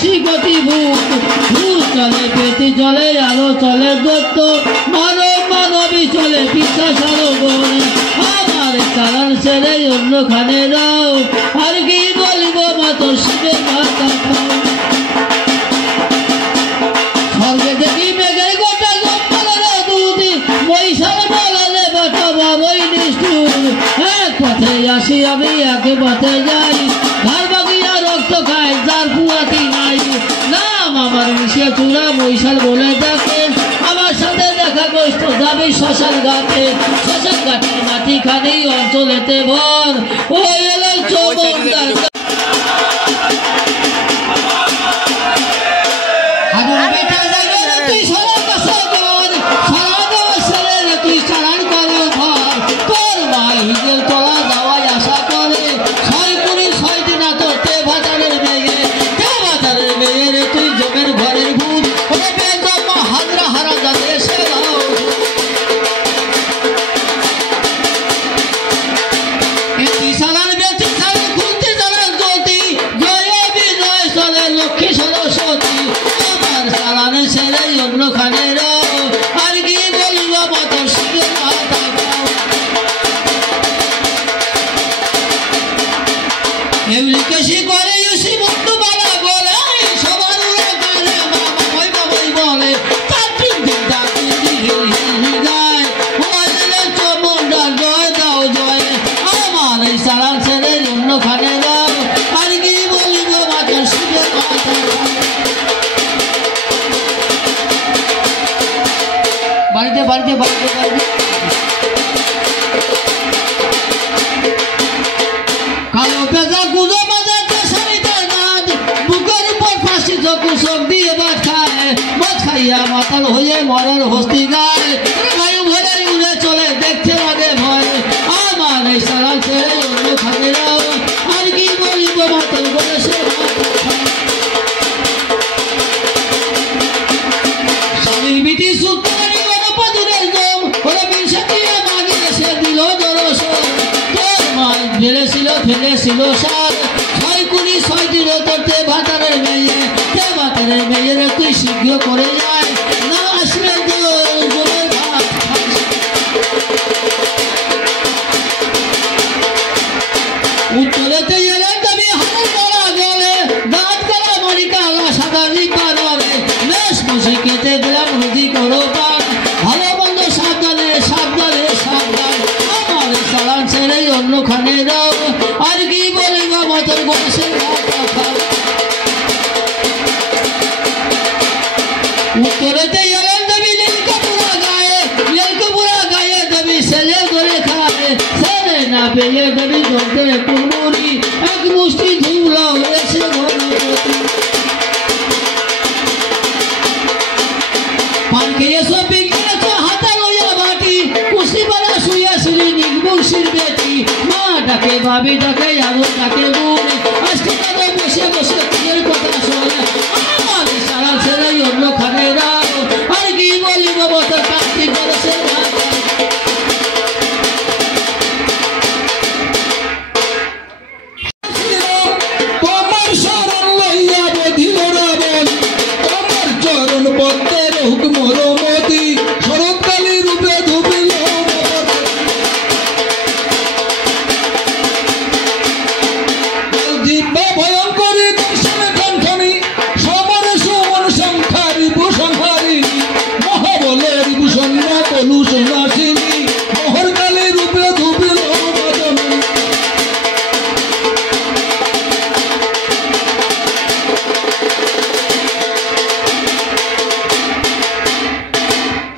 80 কোটি ভূত ভূত চলে পেটি চলে আলো চলে দত্ত মানব মানবী চলে পিতা সরোবর আমার চালান ছেড়ে অন্যখানে দাও আর কি বলবো মাতো শিবের মাথা স্বর্গে দেখি মেঘের গোটা গোপালের দুধি বৈশাখ বলালে বাটা বাবই নিষ্ঠুর এক পথে আসি আমি এক পথে যাই ঘর বাগিয়া রক্ত খাই যার পুয়াতি নাই নাম আমার মিশিয়ে চূড়া বৈশাল বলে ডাকে আমার সাথে দেখা কষ্ট যাবে শ্মশান ঘাটে মাটি খানি অঞ্চলেতে ভর ও এলো চৌবন্দার মাতাল হয়ে মরার হস্তি গায় বায়ু ভরে উড়ে চলে দেখতে লাগে ভয় আমার এই সারা ছেড়ে অন্য খাবে আর কি বলিব মাতাল করে সে স্বামী বিটি সুতারি গণপতির জম ওরা বিষাকিয়া মাগিয়ে সে দিল দরস তোর মা ফেলেছিল সার 6 কুড়ি 6 দিল তোরতে ভাতারের মেয়ের তুই শীঘ্র করে যায় না আসলে উত্তরেতে এলে তবে হাত করা গলে দাঁত করা মরি কালা সাদা লিপা ধরে বেশ খুশি কেটে দিলাম রুজি করো পান ভালো বন্ধ সাবধানে সাবধানে সাবধান আমার সালান ছেড়ে অন্যখানে দাও আর কি বলিব মতন বসে উত্তরেতে এলেন দেবী নীলকপুরা গায়ে দেবী সেলে ধরে খায় সেলে না পেয়ে দেবী ধরতে কুমুরি এক মুষ্টি ঝুমলা হয়েছে পান খেয়ে সব বিজ্ঞান হাতা লইয়া বাটি কুশি বানা শুয়ে শুনি নির্বংশীর বেটি মা ডাকে ভাবি ডাকে আরো ডাকে বোন আজকে তাদের বসে বসে নিজের কথা শোনে আমার সারা ছেড়ে অন্য খানে রাও আর কি বলিব বত কার্তিক বরসে তোমার শরণ লইয়া বধিল রাবণ তোমার চরণ পদ্মের হুকুম রমতি শরৎকালী রূপে ধুবিল জিব্বা ভয়ঙ্করী দর্শনে কণ্ঠনী সমরে সুমন সংখারি ভূসংহারী মহাবলের ভূষণ্যা কলু সন্ন্যাসিনী মোহরকালী রূপে ধুবিল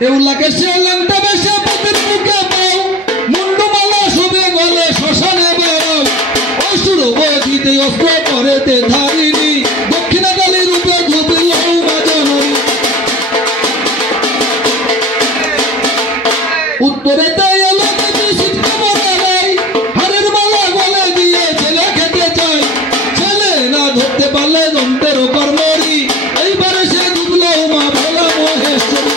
এউলাকে সে লঙ্কা বেশে পতির মুখে পাও মুন্ডমালা শুভে গলে শ্মশানে বেরো অসুর বোধিতে অস্ত্র করেতে ধারিণী দক্ষিণাকালী রূপে ধুবিল মাজনী উত্তরেতে এলো দেবী শীতকামরাই হারের মালা গলে দিয়ে ছেলে খেতে চায় ছেলে না ধরতে পারলে দন্তের কর্মরি এইবারে সে ডুবল মা ভোলা মহেশ্বরী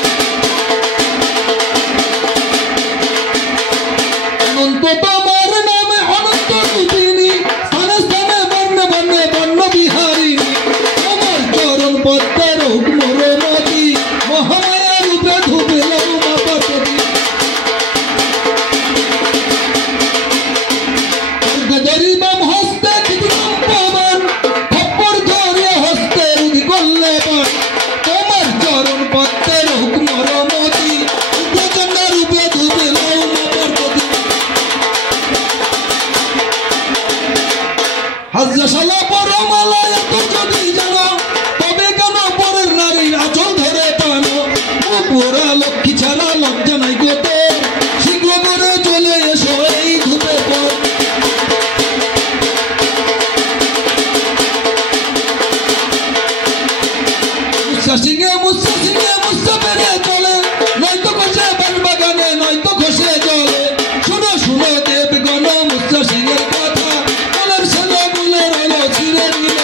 অনন্ত তোমার নামে অনন্ত রূপিণী স্থানে স্থানে বর্ণে বর্ণে বর্ণ বিহারিণী তোমার পদ্মের মরমতি মহামায়া রূপে ধুপিল মাপতি গজরি বাম হস্তে চিত্রম পবন খপ্পর ধরে হস্তে রুধি করলে পান তোমার চরণ পদ্মের মরমতি উগ্রচন্ড রূপে ধুপিল মাপতি হাজাশালা পরমালয় তো যদি জানো তবে কেন পরের নারীর আঁচল ধরে টানো পুরা লক্ষ্মী ছাড়া লজ্জা নাই গোতে শীঘ্র করে চলে এসো এই ধুতে পর মুসা পেরে চলে নয়তো খসে বান বাগানে নয়তো খসে জলে শুনো শুনো দেবগণ মুসা সিংহের কথা বলের সেনা গুলের হলো ছিঁড়ে নিল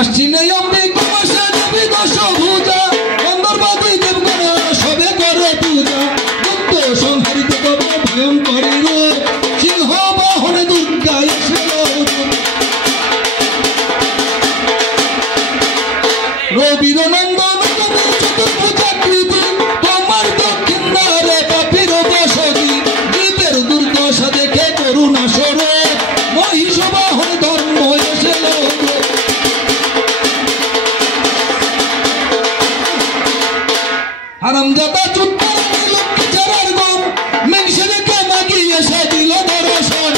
আসছি নেই অম্বি কুমাশে দেবী দশ ভুজা গন্ধর্বাদী দেবগণ সবে করে পূজা দত্ত সংহারিত তব ভয়ঙ্করী রূপ সিংহ বাহনে দুর্গা এসে রবীন্দ্রনন্দন চতুর্ভুজাকৃতি তোমার দক্ষিণ দ্বারে পাপির বসতি দ্বীপের দুর্দশা দেখে করুণা সরে মহিষ বাহন ধর্ম এসে হারামজাদা চুট্টারানি লক্ষ্মী ছাড়ার গম মেঘসে রেখে মাগিয়ে সাজিল দর্শন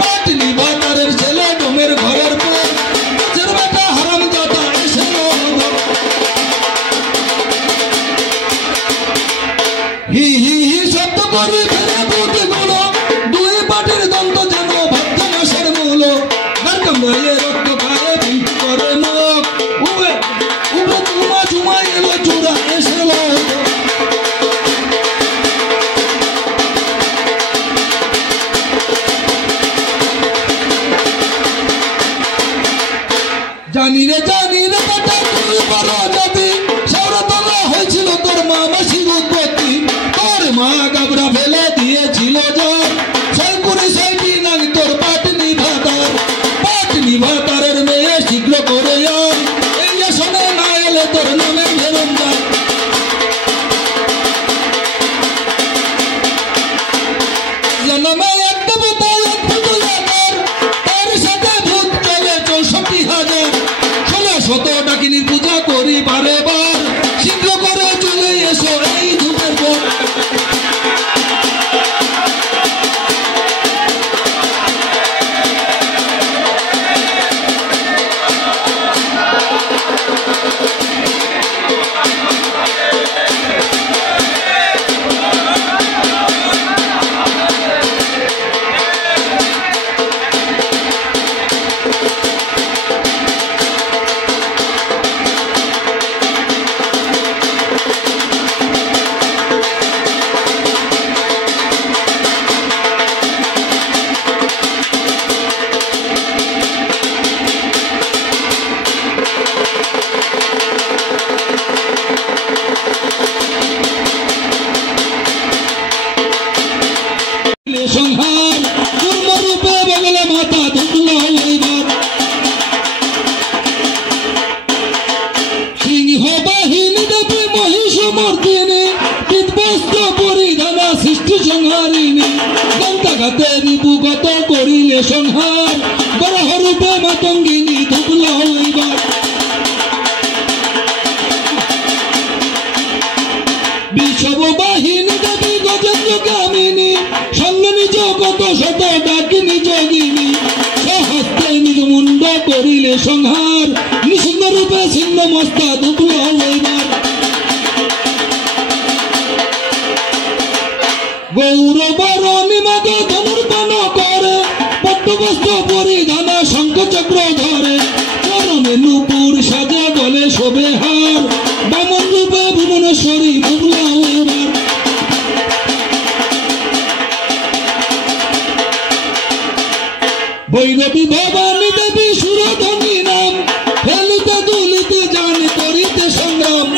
পাটনি বাতারের ছেলে ডোমের ঘরের পর গাছের বেটা হারামজাদা এসে হি হি হি শব্দ করে ফেলে বুকে গুলো দুই পাটির দন্ত যেন ভাবতে নাশের মূল গানকামড়াইয়ে রক্ত খায়ে ভিট করে মুখ উবে উবে চুমা চুমা এলো চূড়া এসে জানি রে বেটা তুই বড় জাতি সৌরতলা হয়েছিল তোর মা মাসির উৎপত্তি তোর মা গাবরা ফেলে দিয়েছিল জ্বর ছয়পুরে ছয়টি নাম তোর পাটনি ভাতারের মেয়ে শীঘ্র করে আয় এই আসনে না এলে তোর নামে ভেরম যায় জন্মে এক দেবতা এক পুতুলাকার তার সাথে ভূত চলে 64,000 1600 ডাকিনীর পূজা করি বারে বার শীঘ্র করে চলে এসো এই ধূপের পর সংহার কর্মরূপে বগলে মাথা ধুকল এইবার সিংহ বাহিনী দেবী মহিষ মর্দিনী কীটবস্ত্র পরিধানা সৃষ্টি সংহারিণী দন্তাঘাতে রিপুগত করিলে সংহার বরাহরূপে মাতঙ্গিনী ধুকল এইবার বিষব বাহিনী দেবী গজেন্দ্র গামিনী সঙ্গে নিজ কত শত ডাকিনী যোগিনী সহস্তে নিজ মুন্ড করিলে সংহার নিষিদ্ধ রূপে ছিন্ন মস্তা ধুকল এইবার গৌরবরণী মাগে ধনুর্বাণ করে পদ্মবস্ত্র পরিধানা শঙ্খচক্র ধরে চরণে নূপুর সাজে গলে শোভে হার বামন রূপে ভুবনেশ্বরী ধুকল এইবার ভৈরবী ভবানী দেবী সুরধনী নাম ফেলিতে দুলিতে জান করিতে সংগ্রাম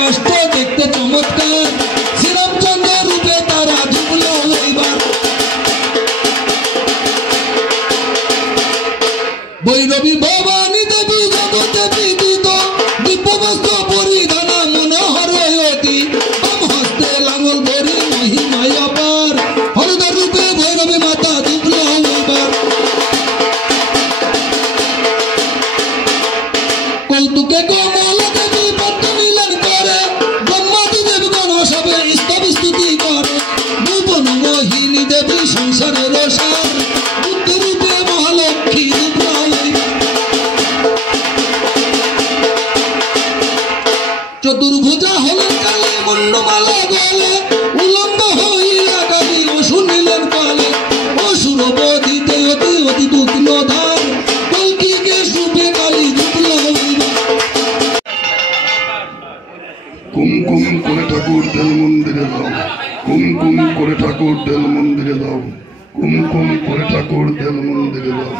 কষ্ট দেখতে চমৎকার চতুর্ভুজা হলেন কালে মন্ডমালা গলে উলম্ব হইয়া কালী শুনিলেন কালে অসুরবধিতে অতি অতি দুগ্ন ধার কল্কিকে সুপে কালী দুগ্ন হইবা। কুমকুম করে ঠাকুর তেল মন্দিরে দাও, কুমকুম করে ঠাকুর তেল মন্দিরে দাও, কুমকুম করে ঠাকুর তেল মন্দিরে দাও।